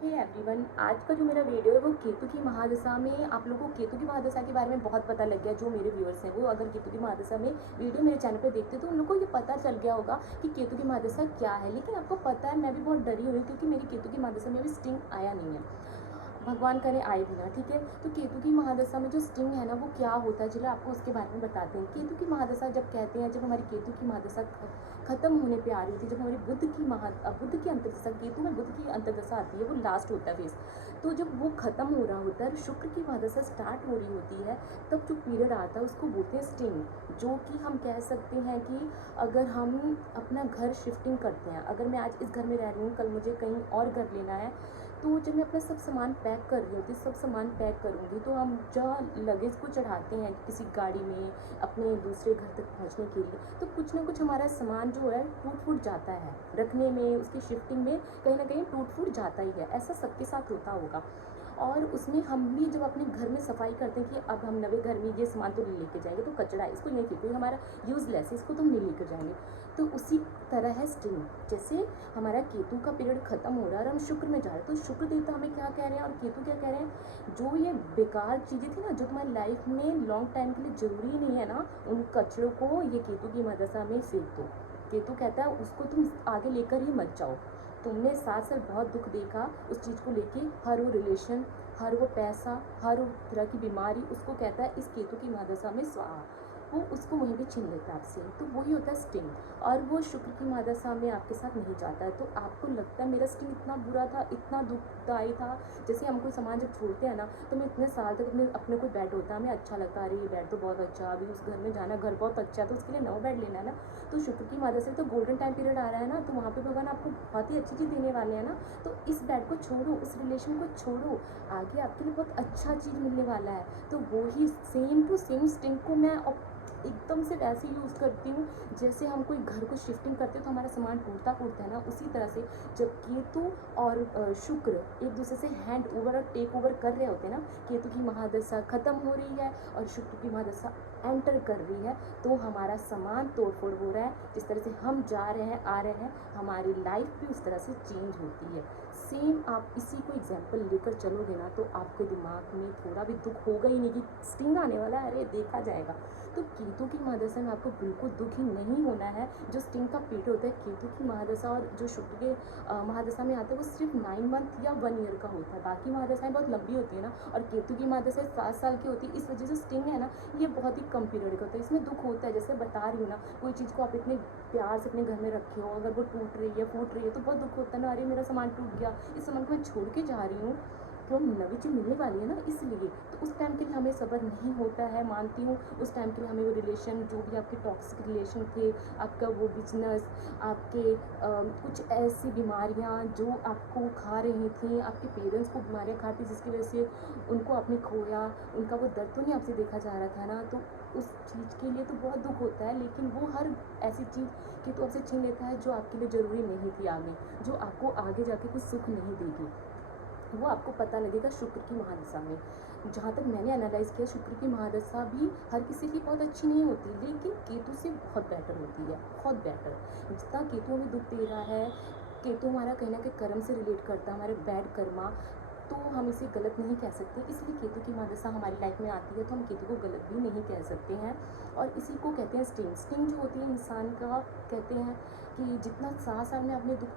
Hey everyone, आज का जो मेरा वीडियो है वो केतु की महादशा में आप लोगों को केतु की महादशा के बारे में बहुत पता लग गया। जो मेरे व्यूअर्स हैं वो अगर केतु की महादशा में वीडियो मेरे चैनल पे देखते तो उन लोगों को ये पता चल गया होगा कि केतु की महादशा क्या है। लेकिन आपको पता है, मैं भी बहुत डरी हुई क्योंकि मेरी केतु की महादशा में अभी स्टिंग आया नहीं है। भगवान करे आए भी ना, ठीक है। तो केतु की महादशा में जो स्टिंग है ना वो क्या होता है, चलो आपको उसके बारे में बताते हैं। केतु की महादशा जब कहते हैं, जब हमारी केतु की महादशा खत्म होने पे आ रही थी, जब हमारी बुध की अंतर्दशा, केतु में बुध की अंतर्दशा आती है, वो लास्ट होता है फेस। तो जब वो खत्म हो रहा होता है, शुक्र की महादशा स्टार्ट हो रही होती है, तब जो पीरियड आता है उसको बोलते हैं स्टिंग। जो कि हम कह सकते हैं कि अगर हम अपना घर शिफ्टिंग करते हैं, अगर मैं आज इस घर में रह रही हूँ, कल मुझे कहीं और घर लेना है, तो जब मैं अपना सब सामान पैक कर रही होती, सब सामान पैक करूँगी, तो हम जहाँ लगेज को चढ़ाते हैं किसी गाड़ी में अपने दूसरे घर तक पहुँचने के लिए, तो कुछ ना कुछ हमारा सामान जो है टूट फूट जाता है रखने में, उसकी शिफ्टिंग में कहीं ना कहीं टूट फूट जाता ही है। ऐसा सबके साथ होता होगा। और उसमें हम भी जब अपने घर में सफाई करते हैं कि अब हम नए घर में ये सामान तो नहीं लेके जाएंगे, तो कचरा है इसको नहीं फेंकेंगे, हमारा यूज़लेस है इसको तो हम नहीं लेकर जाएंगे। तो उसी तरह है स्टिंग। जैसे हमारा केतु का पीरियड खत्म हो रहा है और हम शुक्र में जा रहे हैं, तो शुक्र देवता हमें क्या कह रहे हैं और केतु क्या कह रहे हैं, जो ये बेकार चीज़ें थी ना, जो तुम्हारी लाइफ में लॉन्ग टाइम के लिए ज़रूरी नहीं है ना, उन कचरों को ये केतु की मदद में फेंक दो। केतु कहता है उसको तुम आगे लेकर ही मत जाओ। तुमने 7 साल बहुत दुख देखा उस चीज़ को लेके, हर वो रिलेशन, हर वो पैसा, हर वो तरह की बीमारी, उसको कहता है इस केतु की महादशा में स्वाहा। वो उसको वहीं पे छीन लेता है आपसे। तो वही होता है स्टिंग। और वो शुक्र की महादशा में आपके साथ नहीं जाता है। तो आपको लगता है मेरा स्टिंग इतना बुरा था, इतना दुखदायी था। जैसे हम कोई सामान जब छोड़ते हैं ना, तो मैं इतने साल तक अपने कोई बेड होता है, हमें अच्छा लगता है, अरे ये बेड तो बहुत अच्छा, अभी उस घर में जाना, घर बहुत अच्छा है, तो उसके लिए नया बेड लेना है ना। तो शुक्र की महादशा से तो गोल्डन टाइम पीरियड आ रहा है ना, तो वहाँ पे भगवान आपको बहुत ही अच्छी चीज़ देने वाले हैं ना। तो इस बेड को छोड़ो, उस रिलेशन को छोड़ो, आगे आपके लिए बहुत अच्छा चीज़ मिलने वाला है। तो वो ही सेम टू सेम स्टिंग को मैं एकदम से वैसे यूज़ करती हूँ जैसे हम कोई घर को शिफ्टिंग करते हैं तो हमारा सामान टूटता फूटता है ना, उसी तरह से जब केतु और शुक्र एक दूसरे से हैंड ओवर और टेक ओवर कर रहे होते हैं ना, केतु की महादशा खत्म हो रही है और शुक्र की महादशा एंटर कर रही है, तो हमारा सामान तोड़ फोड़ हो रहा है। जिस तरह से हम जा रहे हैं आ रहे हैं, हमारी लाइफ भी उस तरह से चेंज होती है। सेम आप इसी को एग्जाम्पल लेकर चलोगे ना, तो आपके दिमाग में थोड़ा भी दुख होगा ही नहीं कि स्टिंग आने वाला है, अरे देखा जाएगा। तो केतु की महादशा में आपको बिल्कुल दुखी नहीं होना है। जो स्टिंग का पीरियड होता है केतु की महादशा और जो शुक्र के महादशा में आता है, वो सिर्फ 9 मंथ या 1 ईयर का होता है। बाकी महादशाएं बहुत लंबी होती है ना, और केतु की महादशा 7 साल की होती है। इस वजह से स्टिंग है ना, ये बहुत ही कम पीरियड का होता है। इसमें दुख होता है, जैसे बता रही हूँ ना, कोई चीज़ को आप इतने प्यार से अपने घर में रखे हो, अगर वो टूट रही है, फूट रही है, तो बहुत दुख होता है ना, अरे मेरा सामान टूट गया, इस सामान को मैं छोड़ के जा रही हूँ, तो नवी चीज़ मिलने वाली है ना, इसलिए। तो उस टाइम के लिए हमें सब्र नहीं होता है, मानती हूँ। उस टाइम के लिए हमें वो रिलेशन, जो भी आपके टॉक्सिक रिलेशन थे, आपका वो बिजनेस, आपके कुछ ऐसी बीमारियाँ जो आपको खा रही थी, आपके पेरेंट्स को बीमारियाँ खाती जिसकी वजह से उनको आपने खोया, उनका वो दर्द तो नहीं आपसे देखा जा रहा था ना, तो उस चीज़ के लिए तो बहुत दुख होता है। लेकिन वो हर ऐसी चीज़ की तो आपसे छीन लेता है जो आपके लिए ज़रूरी नहीं थी आगे, जो आपको आगे जाके कुछ सुख नहीं देगी, वो आपको पता लगेगा शुक्र की महादशा में। जहाँ तक मैंने एनालाइज़ किया, शुक्र की महादशा भी हर किसी की बहुत अच्छी नहीं होती, लेकिन केतु से बहुत बेटर होती है, बहुत बेटर। जितना केतु हमें दुख दे रहा है, केतु हमारा कहीं ना कहीं कर्म से रिलेट करता है, हमारे बैड कर्मा, तो हम इसे गलत नहीं कह सकते। इसलिए केतु की महादशा हमारी लाइफ में आती है तो हम केतु को गलत भी नहीं कह सकते हैं। और इसी को कहते हैं स्टिंग। स्टिंग जो होती है इंसान का, कहते हैं कि जितना 7 साल में आपने दुख